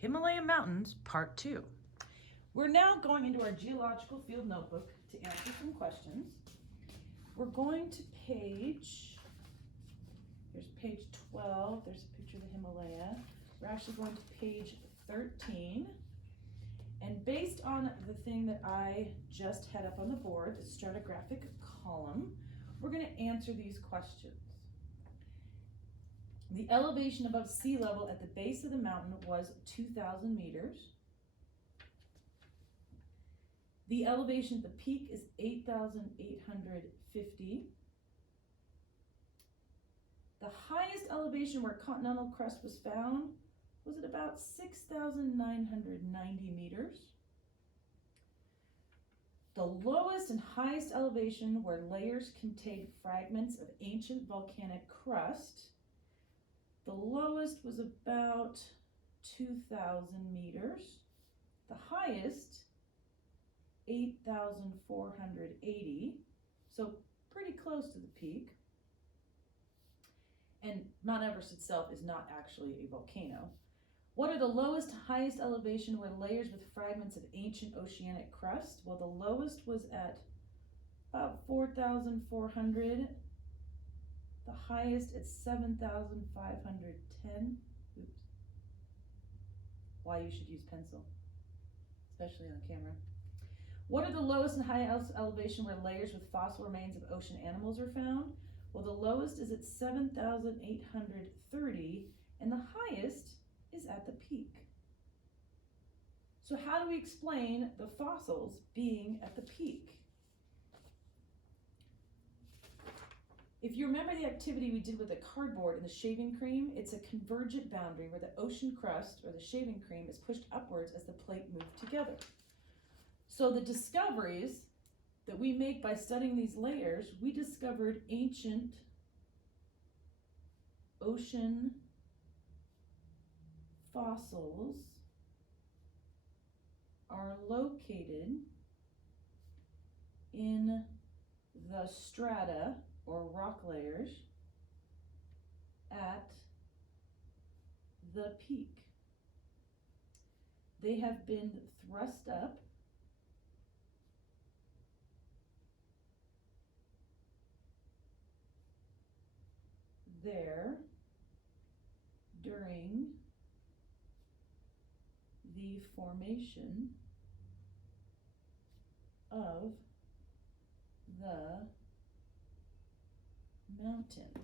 Himalaya Mountains Part 2. We're now going into our geological field notebook to answer some questions. We're going to here's page 12, there's a picture of the Himalaya. We're actually going to page 13. And based on the thing that I just had up on the board, the stratigraphic column, we're going to answer these questions. The elevation above sea level at the base of the mountain was 2,000 meters. The elevation at the peak is 8,850. The highest elevation where continental crust was found was at about 6,990 meters. The lowest and highest elevation where layers contained fragments of ancient volcanic crust, the lowest was about 2,000 meters. The highest, 8,480, so pretty close to the peak. And Mount Everest itself is not actually a volcano. What are the lowest, highest elevation where layers with fragments of ancient oceanic crust? Well, the lowest was at about 4,400. The highest at 7,510. Oops. Why you should use pencil, especially on camera. What are the lowest and highest elevation where layers with fossil remains of ocean animals are found? Well, the lowest is at 7,830, and the highest is at the peak. So how do we explain the fossils being at the peak? If you remember the activity we did with the cardboard and the shaving cream, it's a convergent boundary where the ocean crust or the shaving cream is pushed upwards as the plate moves together. So the discoveries that we make by studying these layers, we discovered ancient ocean fossils are located in the strata or rock layers at the peak. They have been thrust up there during the formation of the mountain.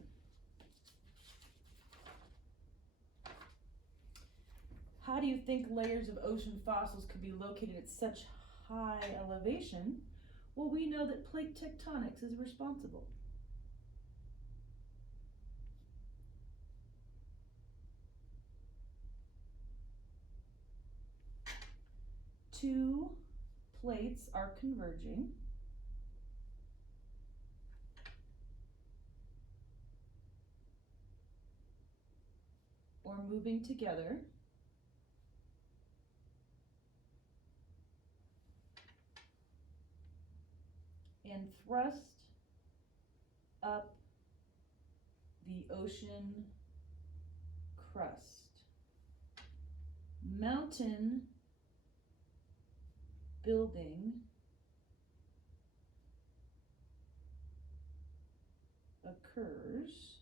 How do you think layers of ocean fossils could be located at such high elevation? Well, we know that plate tectonics is responsible. Two plates are converging. Or moving together. And thrust up the ocean crust. Mountain building occurs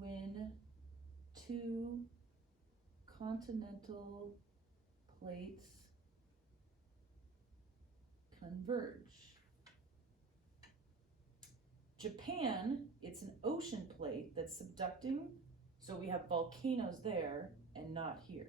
when two continental plates converge. Japan, it's an ocean plate that's subducting, so we have volcanoes there and not here.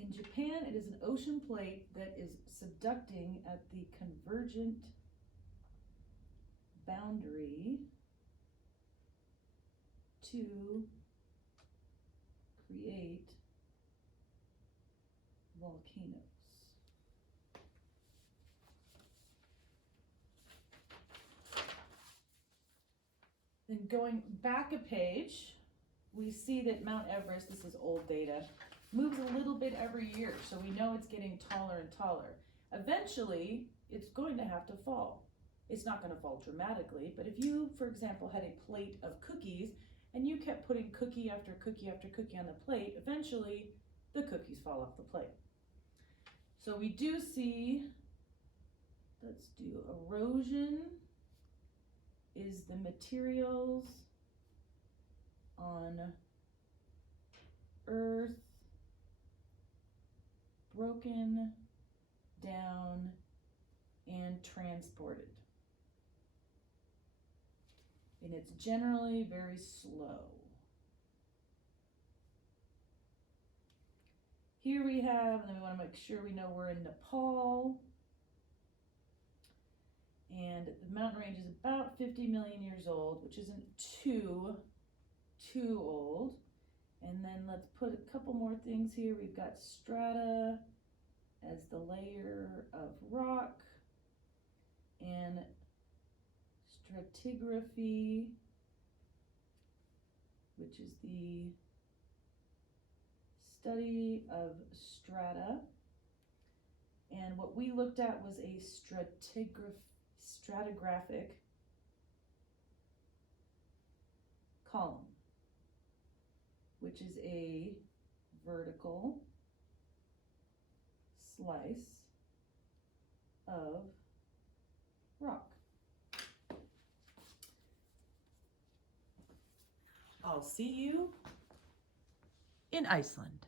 In Japan, it is an ocean plate that is subducting at the convergent boundary to create volcanoes. Then going back a page, we see that Mount Everest, this is old data, moves a little bit every year, so we know it's getting taller and taller. Eventually, it's going to have to fall. It's not going to fall dramatically, but if you, for example, had a plate of cookies and you kept putting cookie after cookie after cookie on the plate, eventually the cookies fall off the plate. So we do see, let's do erosion is the materials on Earth broken down and transported. And it's generally very slow. Here we have, and then we want to make sure we know we're in Nepal. And the mountain range is about 50 million years old, which isn't too old. And then let's put a couple more things here. We've got strata as the layer of rock, and stratigraphy, which is the study of strata. And what we looked at was a stratigraphic column, which is a vertical slice of rock. I'll see you in Iceland.